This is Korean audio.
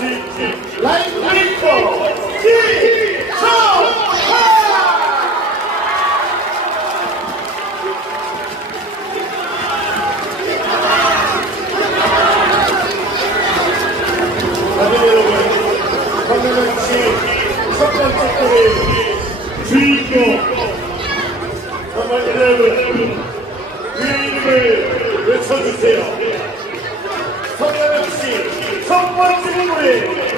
라이브리코 지성화 첫 번째 골의 주인공 정말 여러분 그 이름을 외쳐주세요. 성남역시 첫 번째 무대